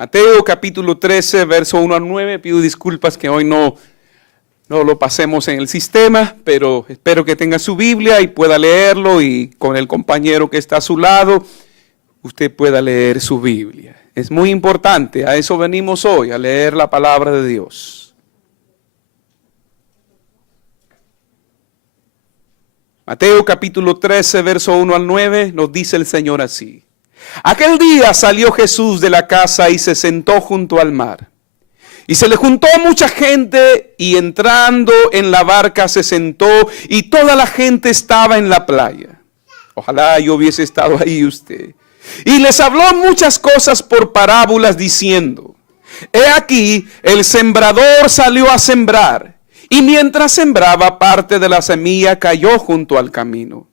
Mateo capítulo 13, verso 1 al 9. Pido disculpas que hoy no lo pasemos en el sistema, pero espero que tenga su Biblia y pueda leerlo, y con el compañero que está a su lado, usted pueda leer su Biblia. Es muy importante, a eso venimos hoy, a leer la palabra de Dios. Mateo capítulo 13, verso 1 al 9, nos dice el Señor así. Aquel día salió Jesús de la casa y se sentó junto al mar. Y se le juntó mucha gente, y entrando en la barca se sentó, y toda la gente estaba en la playa. Ojalá yo hubiese estado ahí usted. Y les habló muchas cosas por parábolas, diciendo: He aquí, el sembrador salió a sembrar, y mientras sembraba, parte de la semilla cayó junto al camino.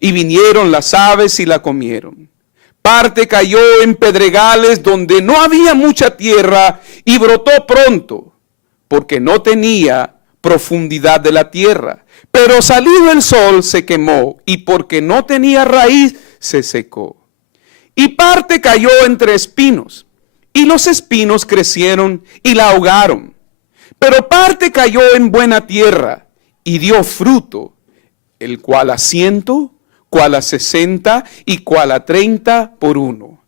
Y vinieron las aves y la comieron. Parte cayó en pedregales donde no había mucha tierra, y brotó pronto, porque no tenía profundidad de la tierra. Pero salido el sol se quemó, y porque no tenía raíz se secó. Y parte cayó entre espinos, y los espinos crecieron y la ahogaron. Pero parte cayó en buena tierra, y dio fruto, el cual a 100, cual a 60 y cual a 30 por uno.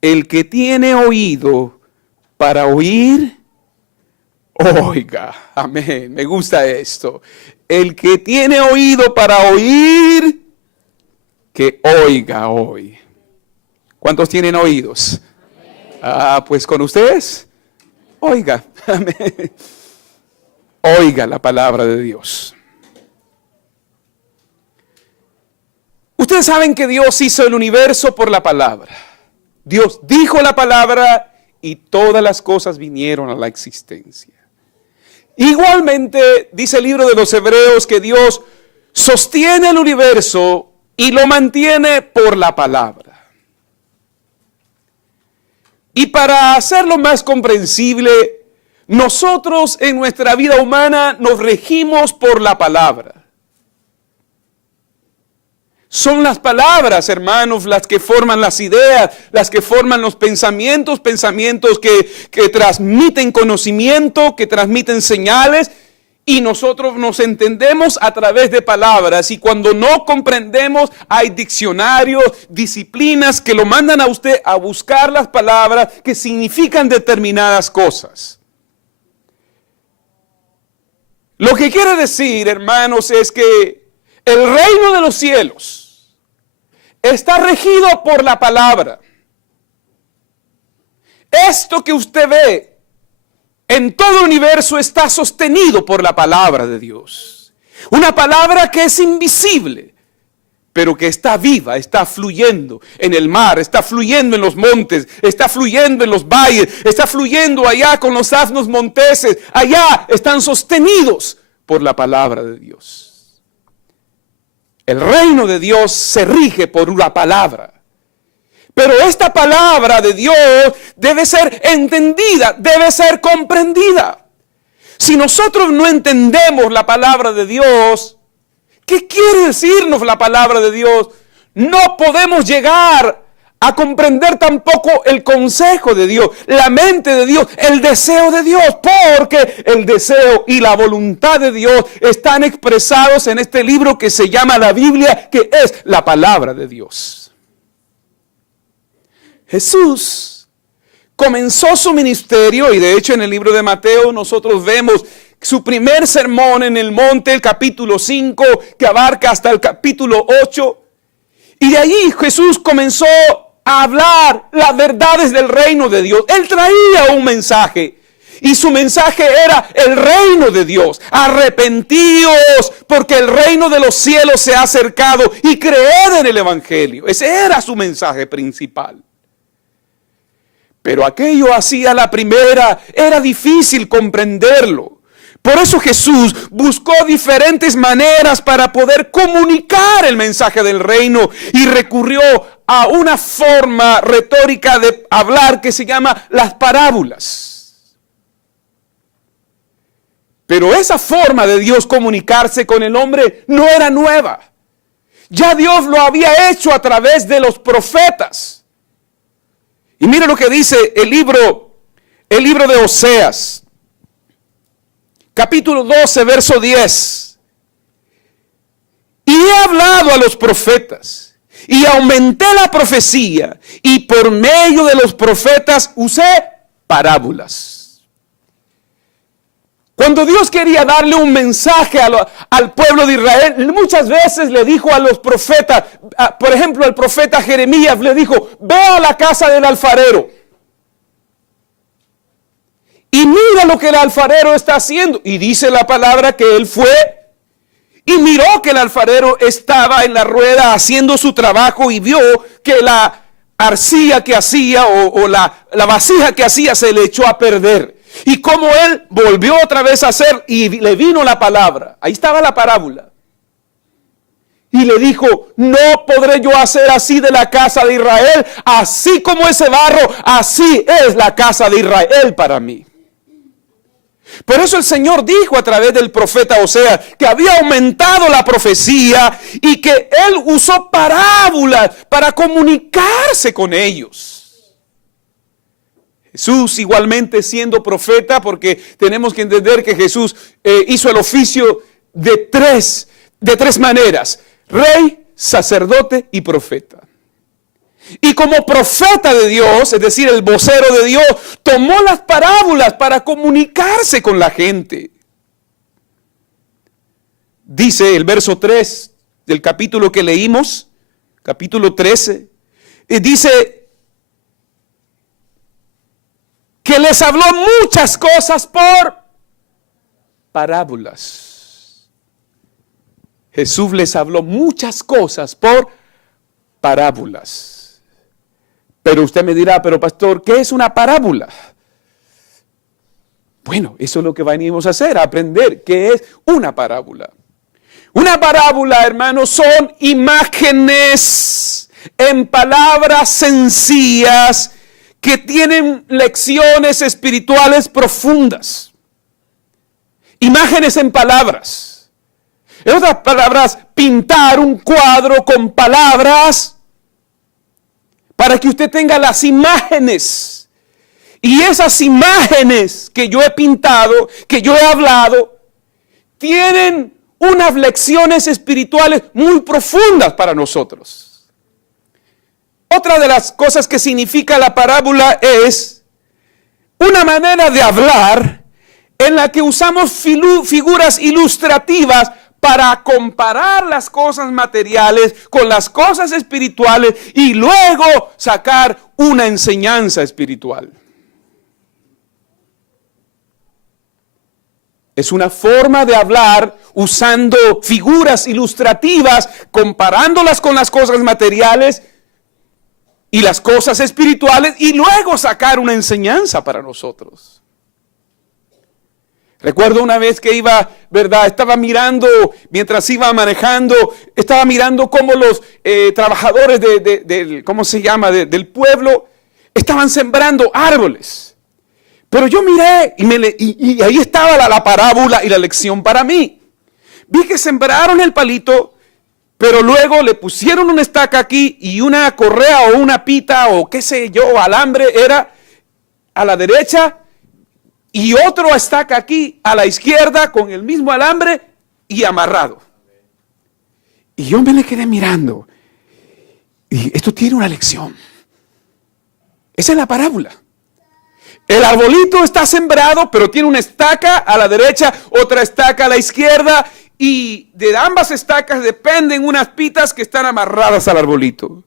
El que tiene oído para oír, oiga. Amén. Me gusta esto. El que tiene oído para oír, que oiga hoy. ¿Cuántos tienen oídos? Pues con ustedes, oiga. Amén. Oiga la palabra de Dios. Ustedes saben que Dios hizo el universo por la palabra. Dios dijo la palabra y todas las cosas vinieron a la existencia. Igualmente dice el libro de los Hebreos que Dios sostiene el universo y lo mantiene por la palabra. Y para hacerlo más comprensible, nosotros en nuestra vida humana nos regimos por la palabra. Son las palabras, hermanos, las que forman las ideas, las que forman los pensamientos que transmiten conocimiento, que transmiten señales, y nosotros nos entendemos a través de palabras. Y cuando no comprendemos, hay diccionarios, disciplinas que lo mandan a usted a buscar las palabras que significan determinadas cosas. Lo que quiere decir, hermanos, es que el reino de los cielos está regido por la palabra. Esto que usted ve en todo el universo está sostenido por la palabra de Dios. Una palabra que es invisible, pero que está viva, está fluyendo en el mar, está fluyendo en los montes, está fluyendo en los valles, está fluyendo allá con los asnos monteses. Allá están sostenidos por la palabra de Dios. El reino de Dios se rige por una palabra. Pero esta palabra de Dios debe ser entendida, debe ser comprendida. Si nosotros no entendemos la palabra de Dios, ¿qué quiere decirnos la palabra de Dios? No podemos llegar a comprender tampoco el consejo de Dios, la mente de Dios, el deseo de Dios, porque el deseo y la voluntad de Dios están expresados en este libro que se llama la Biblia, que es la palabra de Dios. Jesús comenzó su ministerio, y de hecho en el libro de Mateo nosotros vemos su primer sermón en el monte, el capítulo 5, que abarca hasta el capítulo 8. Y de allí Jesús comenzó a hablar las verdades del reino de Dios. Él traía un mensaje, y su mensaje era el reino de Dios. Arrepentíos, porque el reino de los cielos se ha acercado, y creed en el evangelio. Ese era su mensaje principal. Pero aquello hacía la primera, era difícil comprenderlo. Por eso Jesús buscó diferentes maneras para poder comunicar el mensaje del reino, y recurrió a una forma retórica de hablar que se llama las parábolas. Pero esa forma de Dios comunicarse con el hombre no era nueva. Ya Dios lo había hecho a través de los profetas. Y mira lo que dice el libro de Oseas, capítulo 12, verso 10. Y he hablado a los profetas, y aumenté la profecía, y por medio de los profetas usé parábolas. Cuando Dios quería darle un mensaje al pueblo de Israel, muchas veces le dijo a los profetas, por ejemplo, al profeta Jeremías le dijo, ve a la casa del alfarero y mira lo que el alfarero está haciendo. Y dice la palabra que él fue y miró que el alfarero estaba en la rueda haciendo su trabajo y vio que la arcilla que hacía o la vasija que hacía se le echó a perder. Y como él volvió otra vez a hacer y le vino la palabra, ahí estaba la parábola. Y le dijo, no podré yo hacer así de la casa de Israel, así como ese barro, así es la casa de Israel para mí. Por eso el Señor dijo a través del profeta Oseas que había aumentado la profecía y que él usó parábolas para comunicarse con ellos. Jesús igualmente siendo profeta, porque tenemos que entender que Jesús hizo el oficio de tres maneras: rey, sacerdote y profeta. Y como profeta de Dios, es decir, el vocero de Dios, tomó las parábolas para comunicarse con la gente. Dice el verso 3 del capítulo que leímos, capítulo 13, dice que les habló muchas cosas por parábolas. Jesús les habló muchas cosas por parábolas. Pero usted me dirá, pero pastor, ¿qué es una parábola? Bueno, eso es lo que venimos a hacer, a aprender qué es una parábola. Una parábola, hermanos, son imágenes en palabras sencillas que tienen lecciones espirituales profundas. Imágenes en palabras. En otras palabras, pintar un cuadro con palabras para que usted tenga las imágenes. Y esas imágenes que yo he pintado, que yo he hablado, tienen unas lecciones espirituales muy profundas para nosotros. Otra de las cosas que significa la parábola es una manera de hablar en la que usamos figuras ilustrativas para comparar las cosas materiales con las cosas espirituales y luego sacar una enseñanza espiritual. Es una forma de hablar usando figuras ilustrativas, comparándolas con las cosas materiales y las cosas espirituales y luego sacar una enseñanza para nosotros. Recuerdo una vez que estaba mirando, mientras iba manejando, estaba mirando cómo los trabajadores del pueblo estaban sembrando árboles. Pero yo miré y ahí estaba la parábola y la lección para mí. Vi que sembraron el palito, pero luego le pusieron una estaca aquí y una correa o una pita o qué sé yo, alambre era a la derecha y otro estaca aquí a la izquierda con el mismo alambre y amarrado. Y yo me le quedé mirando y esto tiene una lección. Esa es la parábola. El arbolito está sembrado, pero tiene una estaca a la derecha, otra estaca a la izquierda, y de ambas estacas dependen unas pitas que están amarradas al arbolito.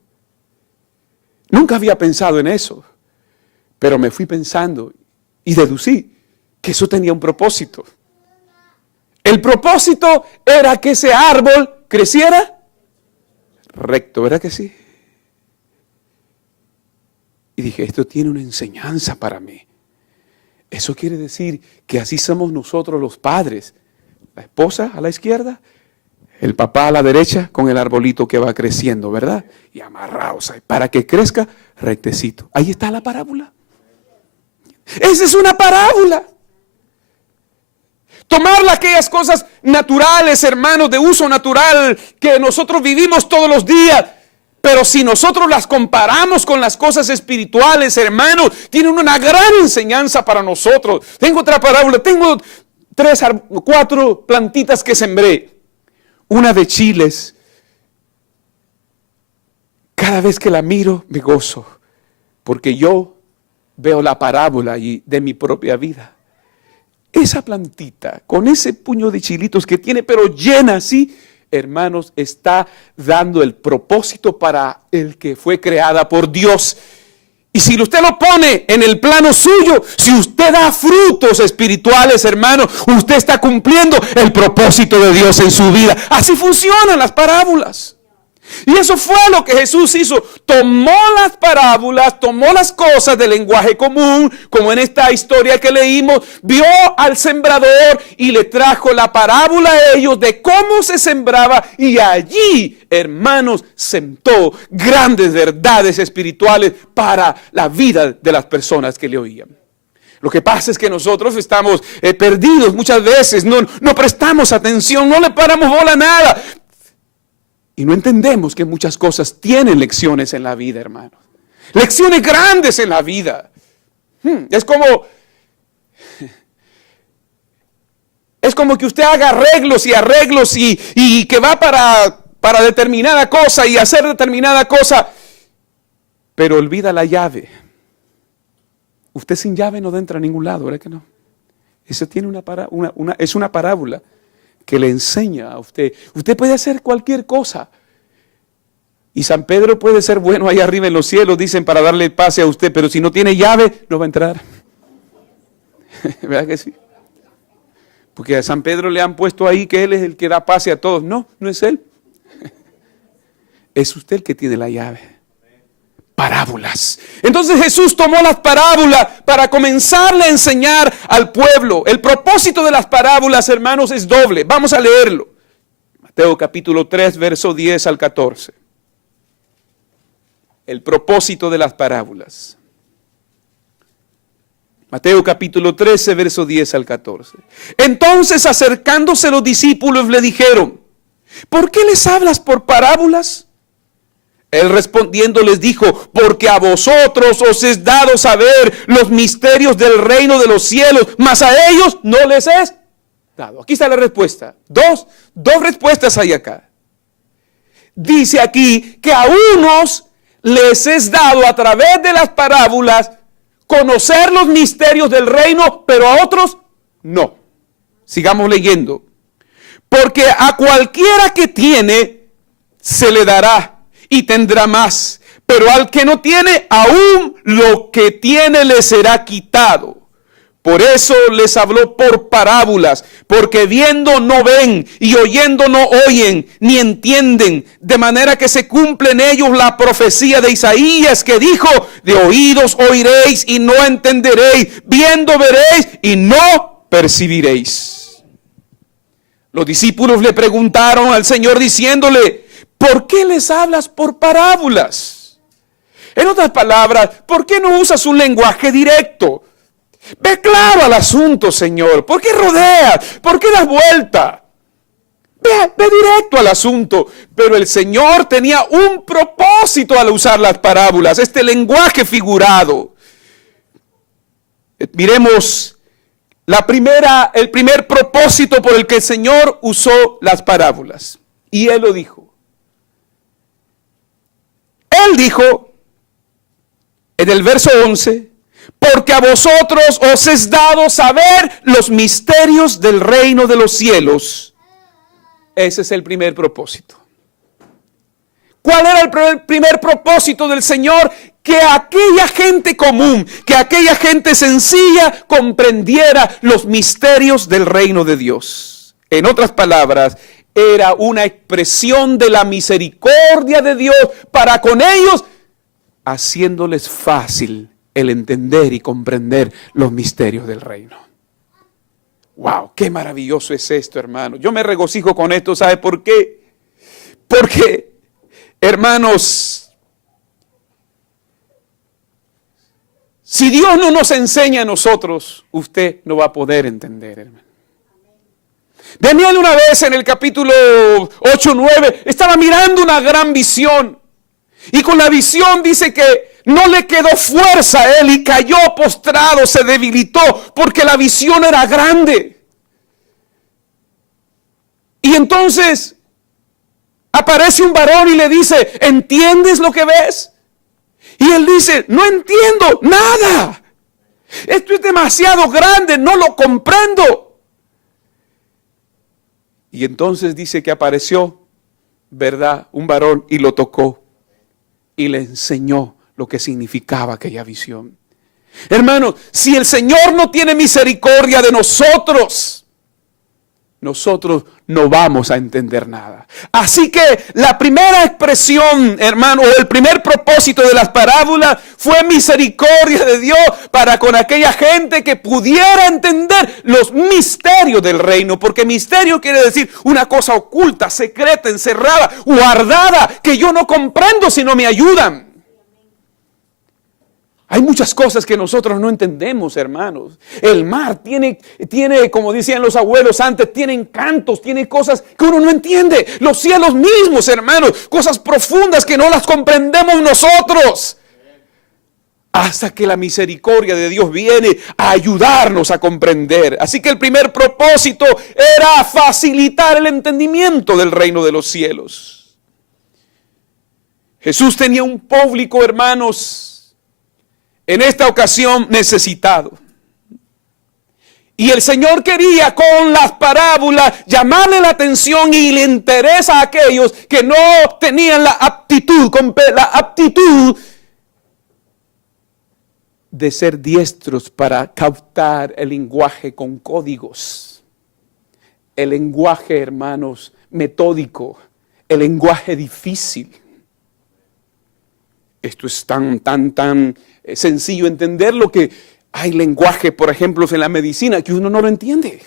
Nunca había pensado en eso, pero me fui pensando y deducí que eso tenía un propósito. El propósito era que ese árbol creciera recto, ¿verdad que sí? Y dije, esto tiene una enseñanza para mí. Eso quiere decir que así somos nosotros los padres. La esposa a la izquierda, el papá a la derecha con el arbolito que va creciendo, ¿verdad? Y amarrados ahí, para que crezca rectecito. Ahí está la parábola. Esa es una parábola. Tomar aquellas cosas naturales, hermanos, de uso natural que nosotros vivimos todos los días. Pero si nosotros las comparamos con las cosas espirituales, hermanos, tienen una gran enseñanza para nosotros. Tengo otra parábola, tengo 4 plantitas que sembré. Una de chiles. Cada vez que la miro me gozo, porque yo veo la parábola de mi propia vida. Esa plantita, con ese puño de chilitos que tiene, pero llena así, hermanos, está dando el propósito para el que fue creada por Dios. Y si usted lo pone en el plano suyo, si usted da frutos espirituales, hermano, usted está cumpliendo el propósito de Dios en su vida. Así funcionan las parábolas. Y eso fue lo que Jesús hizo. Tomó las parábolas, tomó las cosas del lenguaje común, como en esta historia que leímos, vio al sembrador y le trajo la parábola a ellos de cómo se sembraba. Y allí, hermanos, sentó grandes verdades espirituales para la vida de las personas que le oían. Lo que pasa es que nosotros estamos perdidos muchas veces, no prestamos atención, no le paramos bola a nada. Y no entendemos que muchas cosas tienen lecciones en la vida, hermanos. Lecciones grandes en la vida. Es como que usted haga arreglos y que va para determinada cosa y hacer determinada cosa, pero olvida la llave. Usted sin llave no entra a ningún lado, ¿verdad que no? Eso tiene es una parábola que le enseña a usted. Usted puede hacer cualquier cosa. Y San Pedro puede ser bueno allá arriba en los cielos, dicen, para darle pase a usted, pero si no tiene llave, no va a entrar. ¿Verdad que sí? Porque a San Pedro le han puesto ahí que él es el que da pase a todos. No, no es él. Es usted el que tiene la llave. Parábolas. Entonces Jesús tomó las parábolas para comenzarle a enseñar al pueblo. El propósito de las parábolas, hermanos, es doble. Vamos a leerlo. Mateo capítulo 3, verso 10 al 14. El propósito de las parábolas. Mateo capítulo 13, verso 10 al 14. Entonces, acercándose los discípulos, le dijeron: ¿por qué les hablas por parábolas? Él respondiendo les dijo: porque a vosotros os es dado saber los misterios del reino de los cielos, mas a ellos no les es dado. Aquí está la respuesta. Dos respuestas hay acá. Dice aquí que a unos les es dado a través de las parábolas conocer los misterios del reino, pero a otros no. Sigamos leyendo. Porque a cualquiera que tiene se le dará y tendrá más, pero al que no tiene, aún lo que tiene le será quitado. Por eso les habló por parábolas, porque viendo no ven y oyendo no oyen, ni entienden, de manera que se cumple en ellos la profecía de Isaías que dijo: de oídos oiréis y no entenderéis, viendo veréis y no percibiréis. Los discípulos le preguntaron al Señor diciéndole: ¿por qué les hablas por parábolas? En otras palabras, ¿por qué no usas un lenguaje directo? Ve claro al asunto, Señor. ¿Por qué rodeas? ¿Por qué das vuelta? Ve directo al asunto. Pero el Señor tenía un propósito al usar las parábolas, este lenguaje figurado. Miremos el primer propósito por el que el Señor usó las parábolas. Y Él lo dijo. Él dijo en el verso 11: porque a vosotros os es dado saber los misterios del reino de los cielos. Ese es el primer propósito. ¿Cuál era el primer propósito del Señor? Que aquella gente común, que aquella gente sencilla comprendiera los misterios del reino de Dios. En otras palabras, era una expresión de la misericordia de Dios para con ellos, haciéndoles fácil el entender y comprender los misterios del reino. ¡Wow! ¡Qué maravilloso es esto, hermano! Yo me regocijo con esto, ¿sabe por qué? Porque, hermanos, si Dios no nos enseña a nosotros, usted no va a poder entender, hermano. Daniel una vez en el capítulo 8-9 estaba mirando una gran visión. Y con la visión dice que no le quedó fuerza a él y cayó postrado, se debilitó porque la visión era grande. Y entonces aparece un varón y le dice, ¿entiendes lo que ves? Y él dice, no entiendo nada. Esto es demasiado grande, no lo comprendo. Y entonces dice que apareció, ¿verdad?, un varón y lo tocó y le enseñó lo que significaba aquella visión. Hermanos, si el Señor no tiene misericordia de nosotros, nosotros no vamos a entender nada. Así que la primera expresión, hermano, o el primer propósito de las parábolas fue misericordia de Dios para con aquella gente que pudiera entender los misterios del reino. Porque misterio quiere decir una cosa oculta, secreta, encerrada, guardada, que yo no comprendo si no me ayudan. Hay muchas cosas que nosotros no entendemos, hermanos. El mar tiene, como decían los abuelos antes, tiene encantos, tiene cosas que uno no entiende. Los cielos mismos, hermanos, cosas profundas que no las comprendemos nosotros. Hasta que la misericordia de Dios viene a ayudarnos a comprender. Así que el primer propósito era facilitar el entendimiento del reino de los cielos. Jesús tenía un público, hermanos, en esta ocasión necesitado. Y el Señor quería con las parábolas llamarle la atención y le interesa a aquellos que no tenían la aptitud de ser diestros para captar el lenguaje con códigos. El lenguaje, hermanos, metódico, el lenguaje difícil. Esto es tan sencillo entenderlo que hay lenguaje, por ejemplo, en la medicina que uno no lo entiende.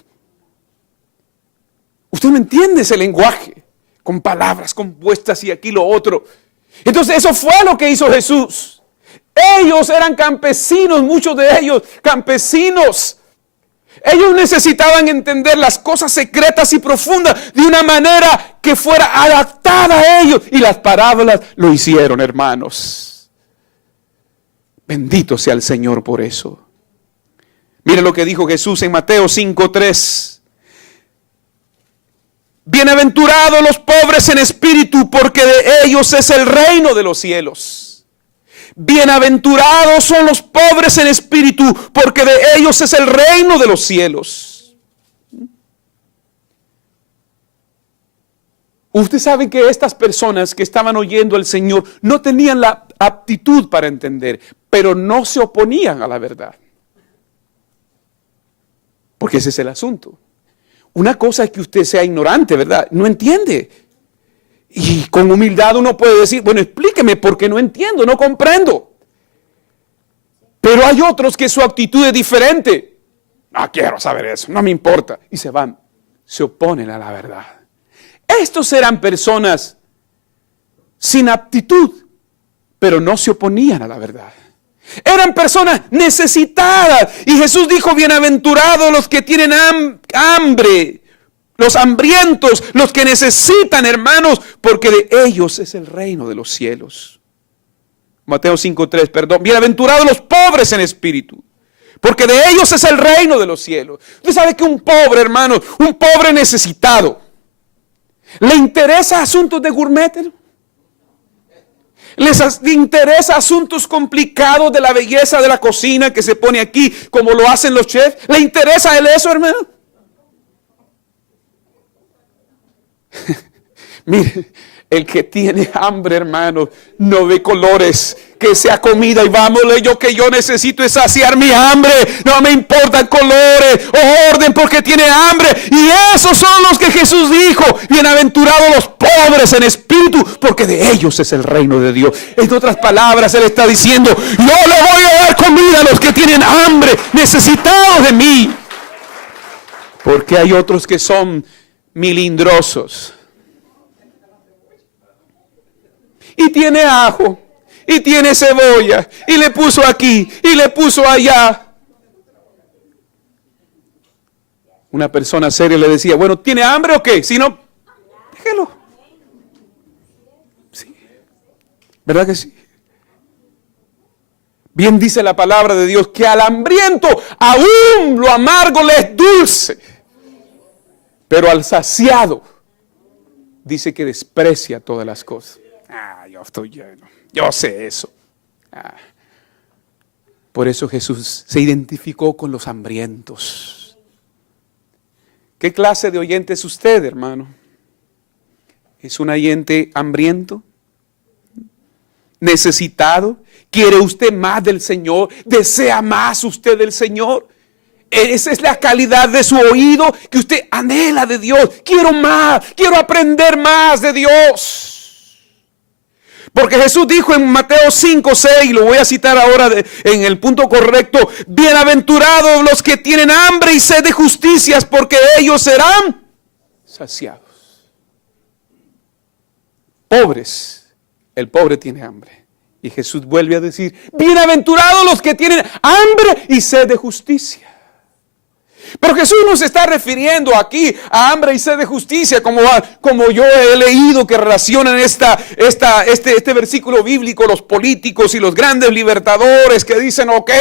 Usted no entiende ese lenguaje con palabras compuestas y aquí lo otro. Entonces eso fue lo que hizo Jesús. Ellos eran campesinos, muchos de ellos campesinos. Ellos necesitaban entender las cosas secretas y profundas de una manera que fuera adaptada a ellos. Y las parábolas lo hicieron, hermanos. Bendito sea el Señor por eso. Mire lo que dijo Jesús en Mateo 5:3. Bienaventurados los pobres en espíritu, porque de ellos es el reino de los cielos. Bienaventurados son los pobres en espíritu, porque de ellos es el reino de los cielos. Usted sabe que estas personas que estaban oyendo al Señor no tenían la aptitud para entender, pero no se oponían a la verdad. Porque ese es el asunto. Una cosa es que usted sea ignorante, ¿verdad? No entiende. Y con humildad uno puede decir, bueno, explíqueme porque no entiendo, no comprendo. Pero hay otros que su actitud es diferente. No quiero saber eso, no me importa. Y se van, se oponen a la verdad. Estos eran personas sin aptitud, pero no se oponían a la verdad. Eran personas necesitadas. Y Jesús dijo, bienaventurados los que tienen hambre, los hambrientos, los que necesitan, hermanos, porque de ellos es el reino de los cielos. Mateo 5:3, perdón. Bienaventurados los pobres en espíritu, porque de ellos es el reino de los cielos. Usted sabe que un pobre, hermano, un pobre necesitado, ¿le interesa asuntos de gourmet? ¿Les interesa asuntos complicados de la belleza de la cocina que se pone aquí como lo hacen los chefs? ¿Le interesa a él eso, hermano? Mire, el que tiene hambre, hermano, no ve colores, que sea comida y vámonos, yo necesito es saciar mi hambre, no me importan colores o orden porque tiene hambre. Y esos son los que Jesús dijo, bienaventurados los pobres en espíritu, porque de ellos es el reino de Dios. En otras palabras, Él está diciendo, yo le voy a dar comida a los que tienen hambre, necesitados de mí. Porque hay otros que son milindrosos. Y tiene ajo, y tiene cebolla, y le puso aquí, y le puso allá. Una persona seria le decía, bueno, ¿tiene hambre o qué? Si no, déjelo. Sí. ¿Verdad que sí? Bien dice la palabra de Dios que al hambriento aún lo amargo le es dulce. Pero al saciado dice que desprecia todas las cosas. Yo estoy lleno. Yo sé eso. Por eso Jesús se identificó con los hambrientos. ¿Qué clase de oyente es usted, hermano? ¿Es un oyente hambriento? ¿Necesitado? ¿Quiere usted más del Señor? ¿Desea más usted del Señor? Esa es la calidad de su oído que usted anhela de Dios. Quiero más, quiero aprender más de Dios. Porque Jesús dijo en Mateo 5:6, lo voy a citar ahora en el punto correcto: bienaventurados los que tienen hambre y sed de justicias, porque ellos serán saciados. Pobres, el pobre tiene hambre. Y Jesús vuelve a decir: bienaventurados los que tienen hambre y sed de justicia. Pero Jesús no se está refiriendo aquí a hambre y sed de justicia, como yo he leído que relacionan este versículo bíblico los políticos y los grandes libertadores que dicen, ok,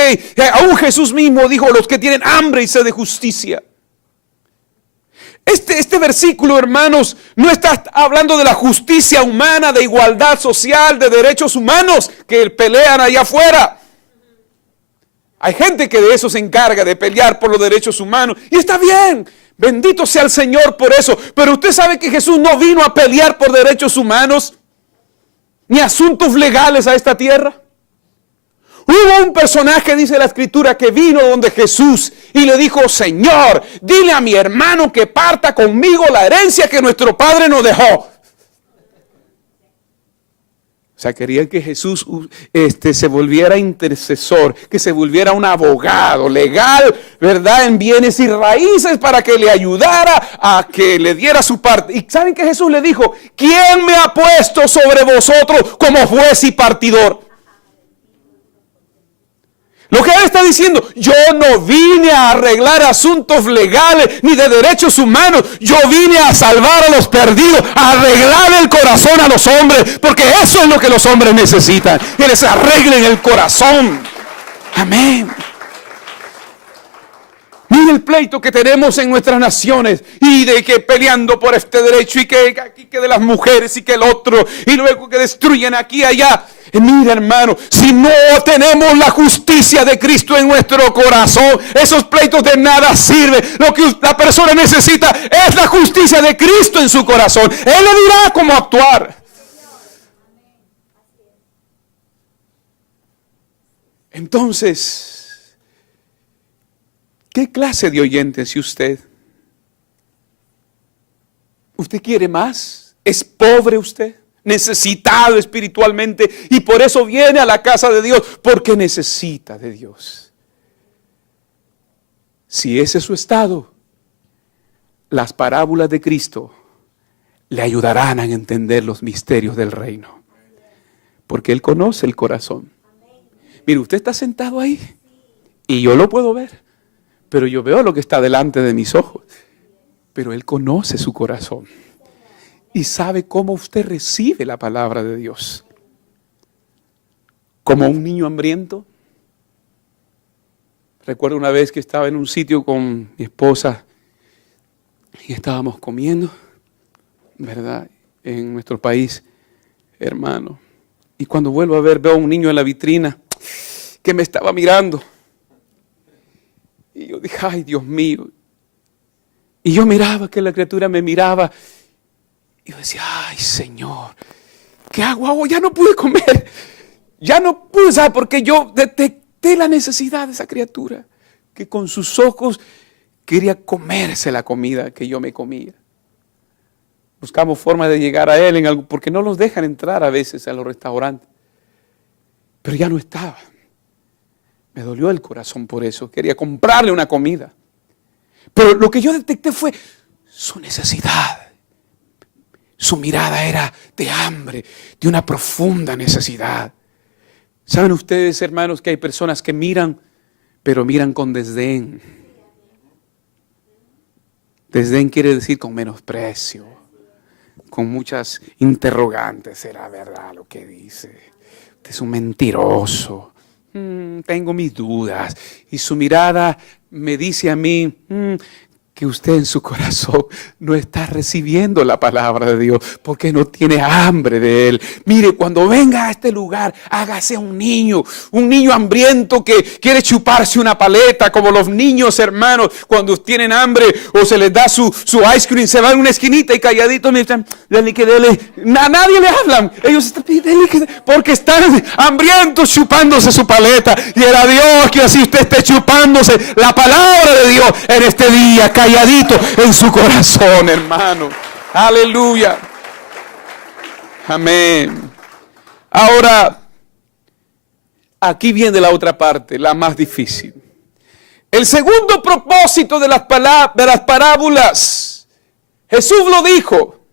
aún Jesús mismo dijo: los que tienen hambre y sed de justicia. Este versículo, hermanos, no está hablando de la justicia humana, de igualdad social, de derechos humanos que pelean allá afuera. Hay gente que de eso se encarga, de pelear por los derechos humanos. Y está bien, bendito sea el Señor por eso. Pero usted sabe que Jesús no vino a pelear por derechos humanos, ni asuntos legales a esta tierra. Hubo un personaje, dice la Escritura, que vino donde Jesús y le dijo: Señor, dile a mi hermano que parta conmigo la herencia que nuestro padre nos dejó. O sea, querían que Jesús se volviera intercesor, que se volviera un abogado legal, ¿verdad? En bienes y raíces, para que le ayudara a que le diera su parte. ¿Y saben qué Jesús le dijo? ¿Quién me ha puesto sobre vosotros como juez y partidor? Lo que él está diciendo: yo no vine a arreglar asuntos legales ni de derechos humanos. Yo vine a salvar a los perdidos, a arreglar el corazón a los hombres, porque eso es lo que los hombres necesitan, que les arreglen el corazón. Amén. Mire el pleito que tenemos en nuestras naciones, y de que peleando por este derecho, y que aquí que de las mujeres y que el otro, y luego que destruyen aquí y allá. Mira, hermano, si no tenemos la justicia de Cristo en nuestro corazón, esos pleitos de nada sirven. Lo que la persona necesita es la justicia de Cristo en su corazón. Él le dirá cómo actuar. Entonces, ¿qué clase de oyente es usted? ¿Usted quiere más? ¿Es pobre usted? ¿Necesitado espiritualmente? Y por eso viene a la casa de Dios, porque necesita de Dios. Si ese es su estado, las parábolas de Cristo le ayudarán a entender los misterios del reino, porque Él conoce el corazón. Mire, usted está sentado ahí y yo lo puedo ver, pero yo veo lo que está delante de mis ojos. Pero Él conoce su corazón y sabe cómo usted recibe la palabra de Dios. Como un niño hambriento. Recuerdo una vez que estaba en un sitio con mi esposa y estábamos comiendo, ¿verdad? En nuestro país, hermano. Y cuando vuelvo a ver, veo a un niño en la vitrina que me estaba mirando. Y yo dije: ay, Dios mío. Y yo miraba que la criatura me miraba. Y yo decía: ay, Señor, ¿qué hago? Ya no pude comer. Ya no pude, ¿sabe? Porque yo detecté la necesidad de esa criatura, que con sus ojos quería comerse la comida que yo me comía. Buscamos formas de llegar a él en algo, porque no los dejan entrar a veces a los restaurantes. Pero ya no estaba. Me dolió el corazón por eso. Quería comprarle una comida. Pero lo que yo detecté fue su necesidad. Su mirada era de hambre, de una profunda necesidad. ¿Saben ustedes, hermanos, que hay personas que miran, pero miran con desdén? Desdén quiere decir con menosprecio, con muchas interrogantes. ¿Será verdad lo que dice? Usted es un mentiroso. Tengo mis dudas. Y su mirada me dice a mí que usted en su corazón no está recibiendo la palabra de Dios porque no tiene hambre de Él. Mire, cuando venga a este lugar, hágase un niño hambriento que quiere chuparse una paleta, como los niños, hermanos, cuando tienen hambre o se les da su ice cream, se van a una esquinita y calladitos me dicen, dele que dele. A nadie le hablan. Ellos están porque están hambrientos chupándose su paleta. Y era Dios que así usted esté chupándose la palabra de Dios en este día, calladito en su corazón, hermano. Aleluya. Amén. Ahora, aquí viene la otra parte, la más difícil. El segundo propósito de las parábolas, Jesús lo dijo.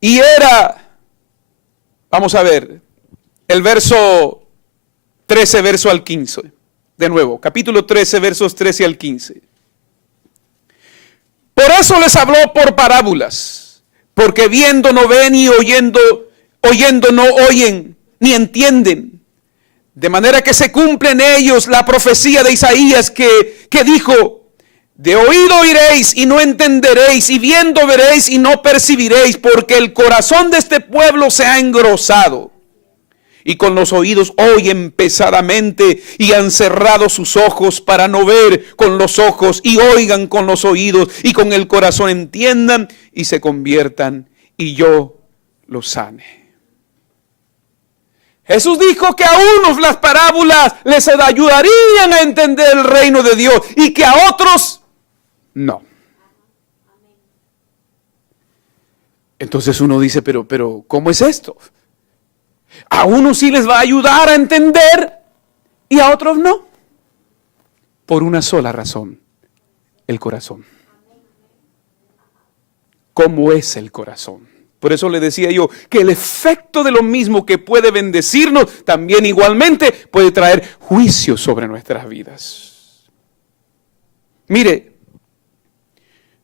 Y era, vamos a ver, el verso 13, verso al 15. De nuevo, capítulo 13, versos 13 al 15. Por eso les habló por parábolas, porque viendo no ven y oyendo no oyen, ni entienden. De manera que se cumple en ellos la profecía de Isaías que dijo, de oído oiréis y no entenderéis, y viendo veréis y no percibiréis, porque el corazón de este pueblo se ha engrosado. Y con los oídos oyen pesadamente y han cerrado sus ojos para no ver con los ojos y oigan con los oídos y con el corazón entiendan y se conviertan y yo los sane. Jesús dijo que a unos las parábolas les ayudarían a entender el reino de Dios y que a otros no. Entonces uno dice, pero ¿cómo es esto? A unos sí les va a ayudar a entender y a otros no. Por una sola razón, el corazón. ¿Cómo es el corazón? Por eso le decía yo que el efecto de lo mismo que puede bendecirnos, también igualmente puede traer juicio sobre nuestras vidas. Mire,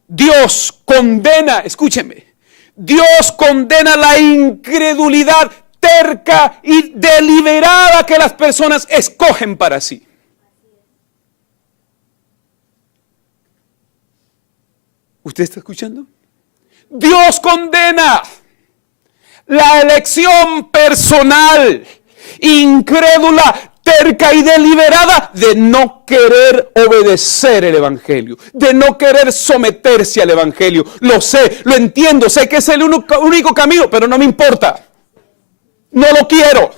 Dios condena, escúcheme, Dios condena la incredulidad terca y deliberada que las personas escogen para sí. ¿Usted está escuchando? Dios condena la elección personal, incrédula, terca y deliberada de no querer obedecer el evangelio, de no querer someterse al evangelio. Lo sé, lo entiendo, sé que es el único camino, pero no me importa. No lo quiero.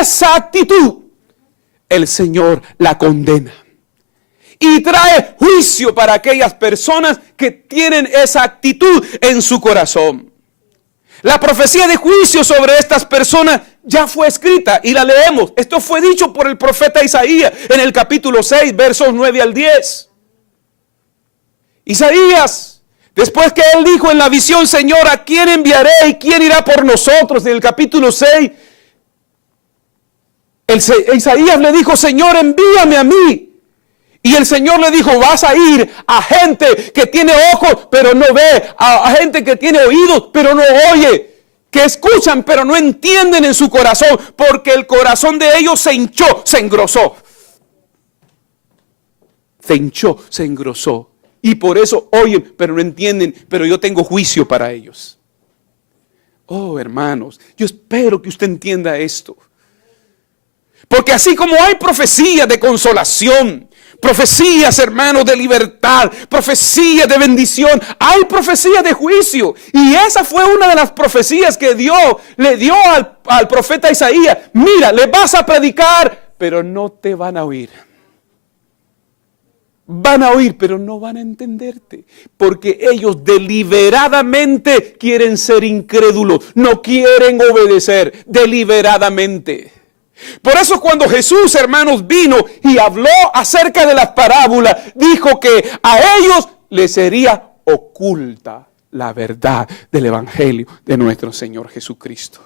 Esa actitud, el Señor la condena. Y trae juicio para aquellas personas que tienen esa actitud en su corazón. La profecía de juicio sobre estas personas ya fue escrita y la leemos. Esto fue dicho por el profeta Isaías en el capítulo 6, versos 9 al 10. Isaías, después que él dijo en la visión, Señor, ¿a quién enviaré y quién irá por nosotros? En el capítulo 6, Isaías le dijo, Señor, envíame a mí. Y el Señor le dijo, vas a ir a gente que tiene ojos, pero no ve, a gente que tiene oídos, pero no oye, que escuchan, pero no entienden en su corazón, porque el corazón de ellos se hinchó, se engrosó. Se hinchó, se engrosó. Y por eso oyen, pero no entienden, pero yo tengo juicio para ellos. Oh, hermanos, yo espero que usted entienda esto. Porque así como hay profecías de consolación, profecías, hermanos, de libertad, profecías de bendición, hay profecías de juicio. Y esa fue una de las profecías que Dios le dio al profeta Isaías. Mira, le vas a predicar, pero no te van a oír. Van a oír, pero no van a entenderte, porque ellos deliberadamente quieren ser incrédulos, no quieren obedecer deliberadamente. Por eso cuando Jesús, hermanos, vino y habló acerca de las parábolas, dijo que a ellos les sería oculta la verdad del evangelio de nuestro Señor Jesucristo.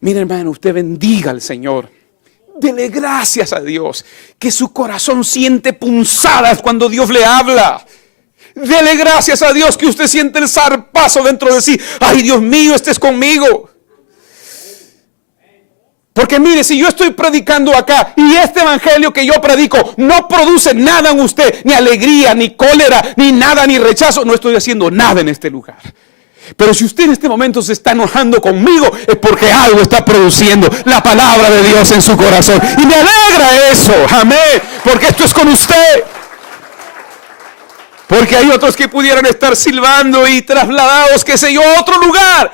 Mire, hermano, usted bendiga al Señor. Dele gracias a Dios, que su corazón siente punzadas cuando Dios le habla. Dele gracias a Dios que usted siente el zarpazo dentro de sí. Ay, Dios mío, estés conmigo. Porque mire, si yo estoy predicando acá y este evangelio que yo predico no produce nada en usted, ni alegría, ni cólera, ni nada, ni rechazo, no estoy haciendo nada en este lugar. Pero si usted en este momento se está enojando conmigo, es porque algo está produciendo la palabra de Dios en su corazón. Y me alegra eso, amén, porque esto es con usted. Porque hay otros que pudieran estar silbando y trasladados, qué sé yo, a otro lugar.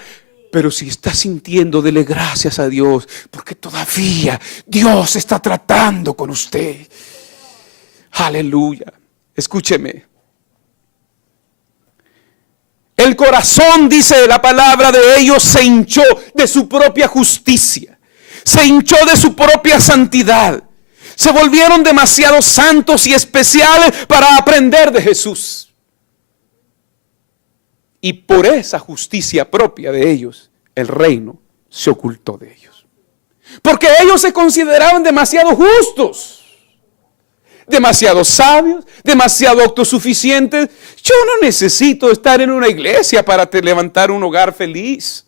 Pero si está sintiendo, dele gracias a Dios, porque todavía Dios está tratando con usted. Aleluya. Escúcheme. El corazón, dice la palabra de ellos, se hinchó de su propia justicia. Se hinchó de su propia santidad. Se volvieron demasiado santos y especiales para aprender de Jesús. Y por esa justicia propia de ellos, el reino se ocultó de ellos. Porque ellos se consideraban demasiado justos, demasiado sabios, demasiado autosuficientes. Yo no necesito estar en una iglesia para levantar un hogar feliz.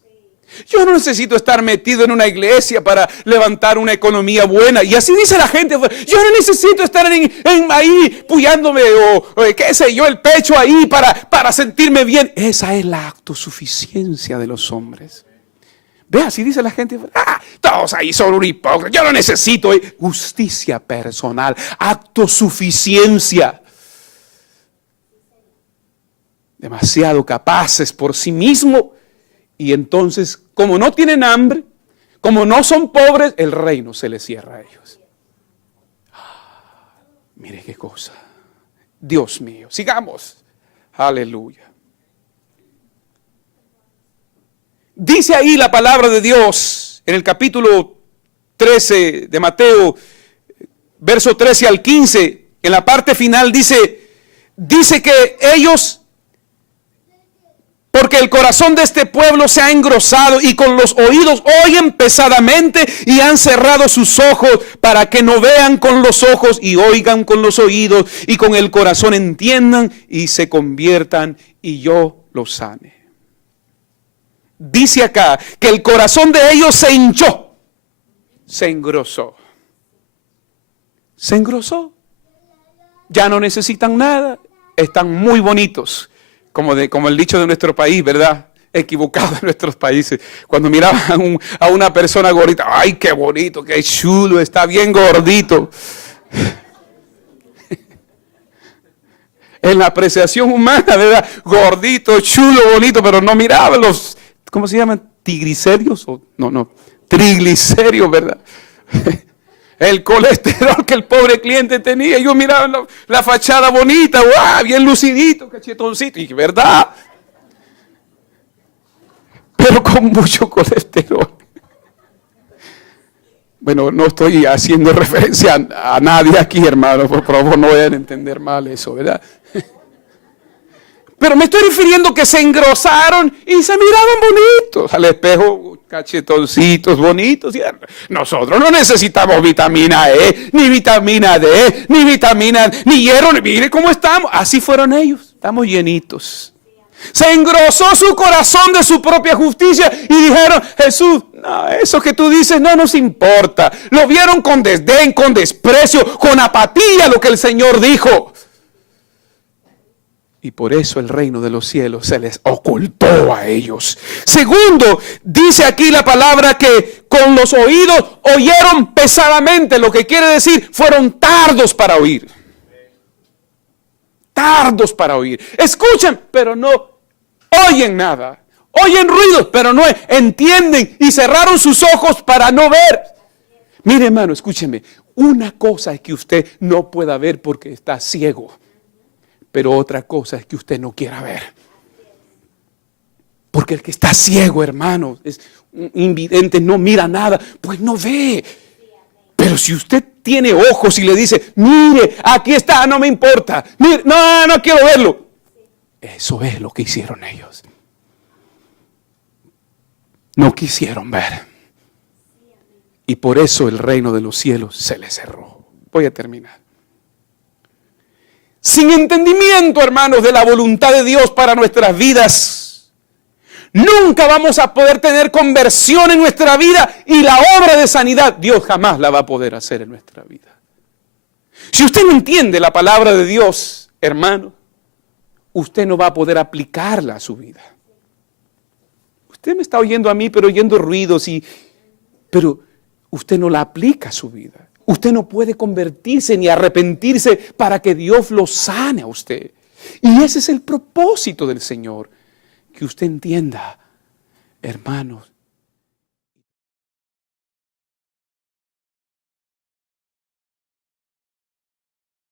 Yo no necesito estar metido en una iglesia para levantar una economía buena. Y así dice la gente. Yo no necesito estar ahí puyándome o qué sé yo, el pecho ahí para sentirme bien. Esa es la autosuficiencia de los hombres. Ve, así dice la gente. Todos ahí son un hipócrita. Yo no necesito justicia personal, autosuficiencia. Demasiado capaces por sí mismos. Y entonces, como no tienen hambre, como no son pobres, el reino se les cierra a ellos. Mire qué cosa. Dios mío, sigamos. Aleluya. Dice ahí la palabra de Dios en el capítulo 13 de Mateo, verso 13 al 15, en la parte final dice que ellos... Porque el corazón de este pueblo se ha engrosado y con los oídos oyen pesadamente y han cerrado sus ojos para que no vean con los ojos y oigan con los oídos y con el corazón entiendan y se conviertan y yo los sane. Dice acá que el corazón de ellos se hinchó, se engrosó. Se engrosó. Ya no necesitan nada, están muy bonitos. Como el dicho de nuestro país, ¿verdad? Equivocado en nuestros países. Cuando miraban a una persona gordita, ¡ay, qué bonito, qué chulo, está bien gordito! En la apreciación humana, ¿verdad? Gordito, chulo, bonito, pero no miraban los, ¿cómo se llaman? ¿Triglicéridos? Triglicéridos, ¿verdad? El colesterol que el pobre cliente tenía. Yo miraba la fachada bonita, ¡guau! Bien lucidito, cachetoncito, y verdad. Pero con mucho colesterol. Bueno, no estoy haciendo referencia a nadie aquí, hermano. Por favor, no vayan a entender mal eso, ¿verdad? Pero me estoy refiriendo que se engrosaron y se miraban bonitos al espejo, cachetoncitos bonitos. Nosotros no necesitamos vitamina E, ni vitamina D, ni vitamina, ni hierro. Mire cómo estamos. Así fueron ellos. Estamos llenitos. Se engrosó su corazón de su propia justicia y dijeron, Jesús, no, eso que tú dices no nos importa. Lo vieron con desdén, con desprecio, con apatía lo que el Señor dijo. Y por eso el reino de los cielos se les ocultó a ellos. Segundo, dice aquí la palabra que con los oídos oyeron pesadamente. Lo que quiere decir, fueron tardos para oír. Tardos para oír. Escuchan, pero no oyen nada. Oyen ruidos, pero no entienden. Y cerraron sus ojos para no ver. Mire, hermano, escúcheme. Una cosa es que usted no pueda ver porque está ciego. Pero otra cosa es que usted no quiera ver. Porque el que está ciego, hermano, es invidente, no mira nada, pues no ve. Pero si usted tiene ojos y le dice, mire, aquí está, no me importa. Mire, no quiero verlo. Eso es lo que hicieron ellos. No quisieron ver. Y por eso el reino de los cielos se le cerró. Voy a terminar. Sin entendimiento, hermanos, de la voluntad de Dios para nuestras vidas, nunca vamos a poder tener conversión en nuestra vida, y la obra de sanidad Dios jamás la va a poder hacer en nuestra vida. Si usted no entiende la palabra de Dios, hermano, usted no va a poder aplicarla a su vida. Usted me está oyendo a mí, pero oyendo ruidos, pero usted no la aplica a su vida. Usted no puede convertirse ni arrepentirse para que Dios lo sane a usted. Y ese es el propósito del Señor. Que usted entienda, hermanos,